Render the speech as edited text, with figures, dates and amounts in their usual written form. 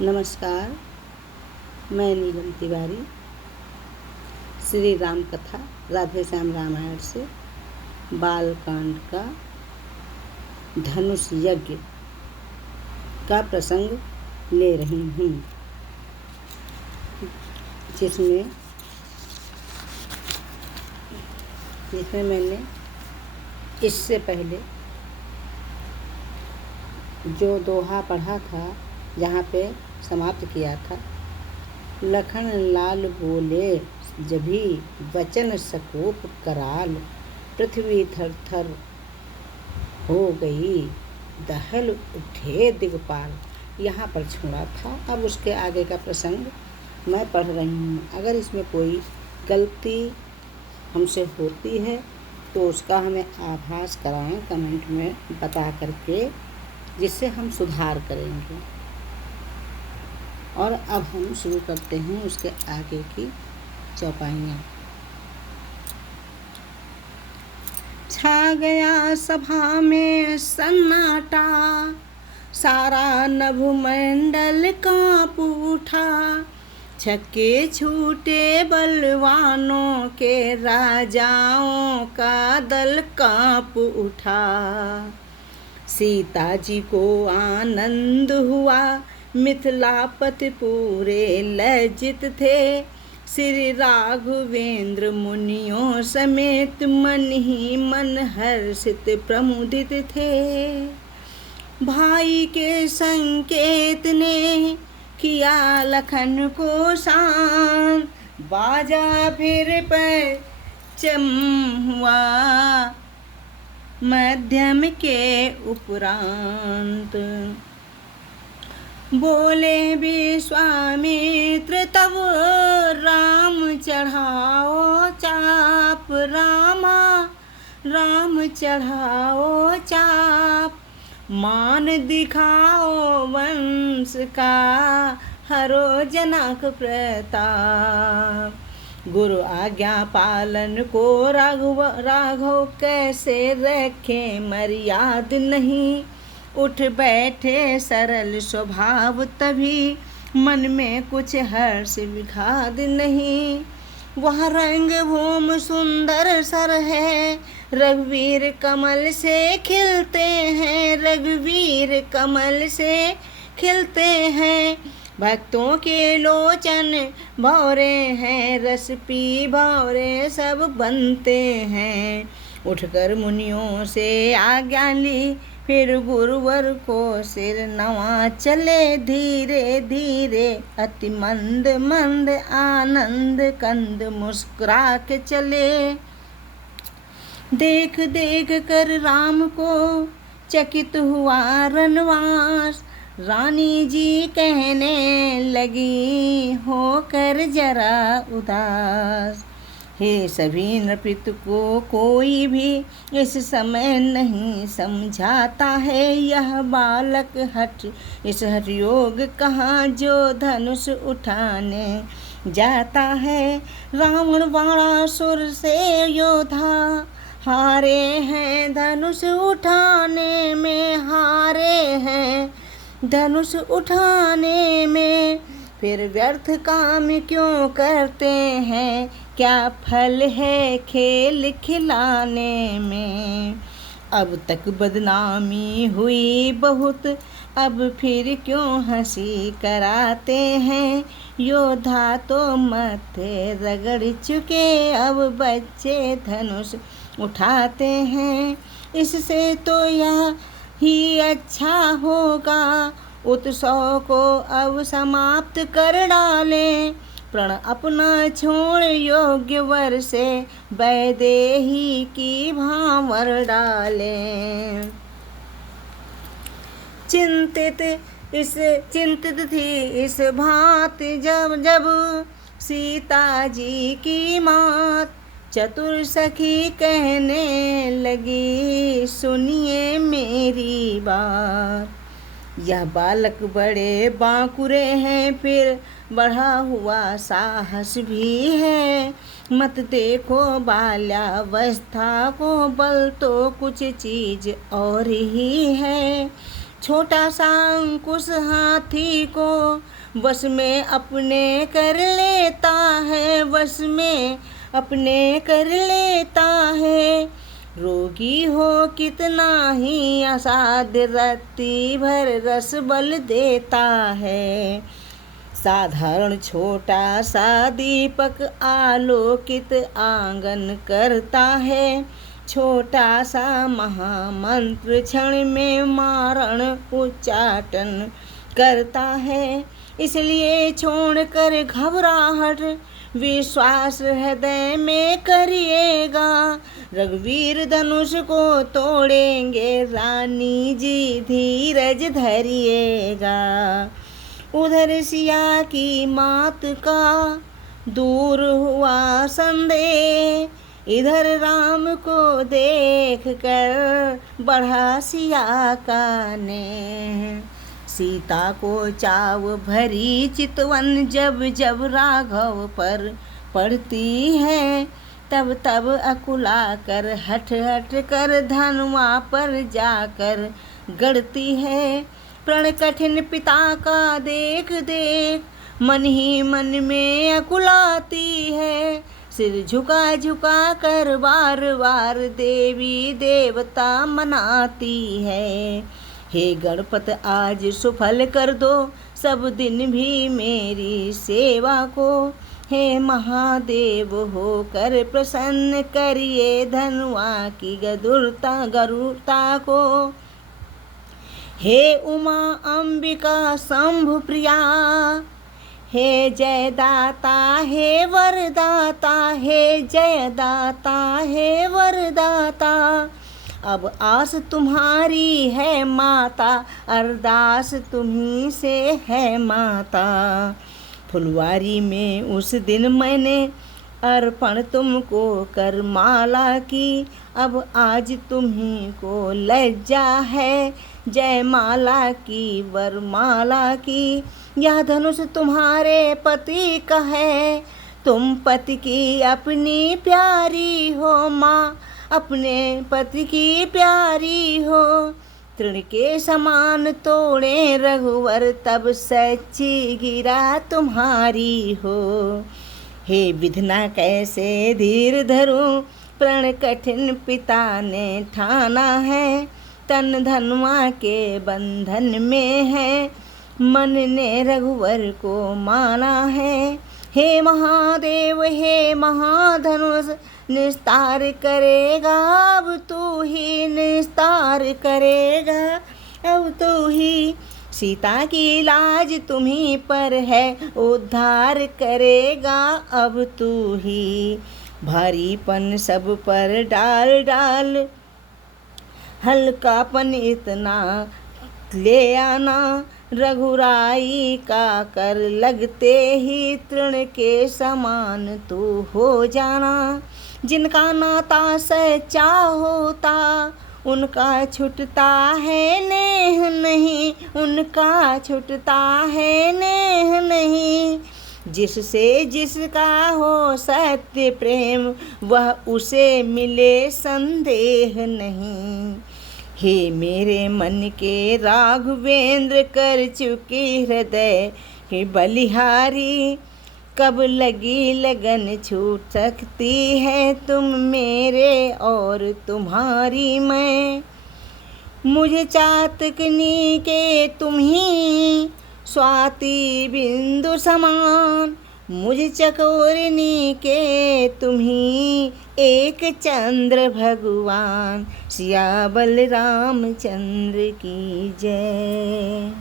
नमस्कार। मैं नीलम तिवारी श्री राम कथा राधे श्याम रामायण से बालकांड का धनुष यज्ञ का प्रसंग ले रही हूँ, जिसमें मैंने इससे पहले जो दोहा पढ़ा था, जहाँ पे समाप्त किया था। लखन लाल बोले जभी वचन सकोप कराल, पृथ्वी थर थर हो गई दहल उठे दिगपाल। यहाँ पर छोड़ा था। अब उसके आगे का प्रसंग मैं पढ़ रही हूँ। अगर इसमें कोई गलती हमसे होती है तो उसका हमें आभास कराएं कमेंट में बता करके, जिससे हम सुधार करेंगे। और अब हम शुरू करते हैं उसके आगे की चौपाइयाँ। छा गया सभा में सन्नाटा, सारा नभमंडल काँप उठा। छक्के छूटे बलवानों के, राजाओं का दल काँप उठा। सीता जी को आनंद हुआ, मिथिलापति पूरे लज्जित थे। श्री राघवेंद्र मुनियों समेत मन ही मन हर्षित प्रमुदित थे। भाई के संकेत ने किया लखन को शांत, बाजा फिर पर चम हुआ मध्यम के उपरांत। बोले विश्वामित्र तब राम चढ़ाओ चाप, राम चढ़ाओ चाप। मान दिखाओ वंश का, हरो जनक प्रताप। गुरु आज्ञा पालन को राघव कैसे रखे मर्याद नहीं। उठ बैठे सरल स्वभाव तभी, मन में कुछ हर्ष विषाद नहीं। वह रंग भूम सुंदर सर है, रघुवीर कमल से खिलते हैं, रघुवीर कमल से खिलते हैं। भक्तों के लोचन भौरे हैं, रस पी भौरे सब बनते हैं। उठकर मुनियों से आज्ञा ली, फिर गुरुवर को सिर नवा चले। धीरे धीरे अति मंद मंद आनंद कंद मुस्कुरा के चले। देख देख कर राम को चकित हुआ रनवास, रानी जी कहने लगी होकर जरा उदास। हे सभी नृपित को कोई भी इस समय नहीं समझाता है, यह बालक इस हठ योग कहाँ जो धनुष उठाने जाता है। रावण बाणासुर से योद्धा हारे हैं, धनुष उठाने में हारे हैं, धनुष उठाने में। फिर व्यर्थ काम क्यों करते हैं, क्या फल है खेल खिलाने में। अब तक बदनामी हुई बहुत, अब फिर क्यों हंसी कराते हैं। योद्धा तो मत्थे रगड़ चुके, अब बच्चे धनुष उठाते हैं। इससे तो यह ही अच्छा होगा, उत्सव को अब समाप्त कर डालें। प्रण अपना छोड़ योग्य वर से, वैदेही की भांवर डालें। चिंतित थी इस भांति जब सीता जी की मात। चतुर सखी कहने लगी, सुनिए मेरी बात। यह बालक बड़े बांकुरे हैं, फिर बढ़ा हुआ साहस भी है। मत देखो बाल्यावस्था को, बल तो कुछ चीज और ही है। छोटा सा अंकुश हाथी को वश में अपने कर लेता है, वश में अपने कर लेता है। रोगी हो कितना ही असाध्य, रत्ती भर रस बल देता है। साधारण छोटा सा दीपक आलोकित आंगन करता है। छोटा सा महामंत्र क्षण में मारण उच्चाटन करता है। इसलिए छोड़कर घबराहट विश्वास हृदय में करिएगा। रघुवीर धनुष को तोड़ेंगे, रानी जी धीरज धरिएगा। उधर सिया की मात का दूर हुआ संदेह, इधर राम को देख कर बढ़ा सिया का नेह। सीता को चाव भरी चितवन जब जब राघव पर पड़ती है, तब तब अकुला कर हट हट कर धनुआ पर जाकर गड़ती है। प्रण कठिन पिता का देख देख मन ही मन में अकुलाती है। सिर झुका झुका कर बार बार देवी देवता मनाती है। हे गणपत आज सुफल कर दो सब दिन भी मेरी सेवा को। हे महादेव होकर प्रसन्न करिए धनुआ की गरुड़ता को। हे उमा अंबिका शंभु प्रिया, हे जय दाता हे वरदाता, हे जय दाता हे वरदाता। अब आस तुम्हारी है माता, अरदास तुम्ही से है माता। फुलवारी में उस दिन मैंने अर्पण तुमको कर माला की, अब आज तुम्ही को लज्जा है जय माला की वरमाला की। यह धनुष तुम्हारे पति का है, तुम पति की अपनी प्यारी हो माँ, अपने पति की प्यारी हो। तृण के समान तोड़े रघुवर तब सच्ची गिरा तुम्हारी हो। हे विधना कैसे धीर धरूं, प्रण कठिन पिता ने ठाना है। तन धनुआ के बंधन में है, मन ने रघुवर को माना है। हे महादेव हे महाधनुष निस्तार करेगा, अब तू ही निस्तार करेगा, अब तू ही। सीता की लाज तुम्ही पर है, उद्धार करेगा अब तू ही। भारीपन सब पर डाल डाल, हल्कापन इतना ले आना। रघुराई का कर लगते ही तृण के समान तू हो जाना। जिनका नाता सच्चा होता उनका छुटता है नेह नहीं, उनका छुटता है नेह नहीं। जिससे जिसका हो सत्य प्रेम वह उसे मिले संदेह नहीं। हे मेरे मन के राघवेंद्र कर चुकी हृदय के बलिहारी, कब लगी लगन छूट सकती है तुम मेरे और तुम्हारी मैं। मुझे चातकनी के तुम ही स्वाति बिंदु समान, मुझे चकोरनी के तुम ही एक चंद्र भगवान। सिया बलराम चंद्र की जय।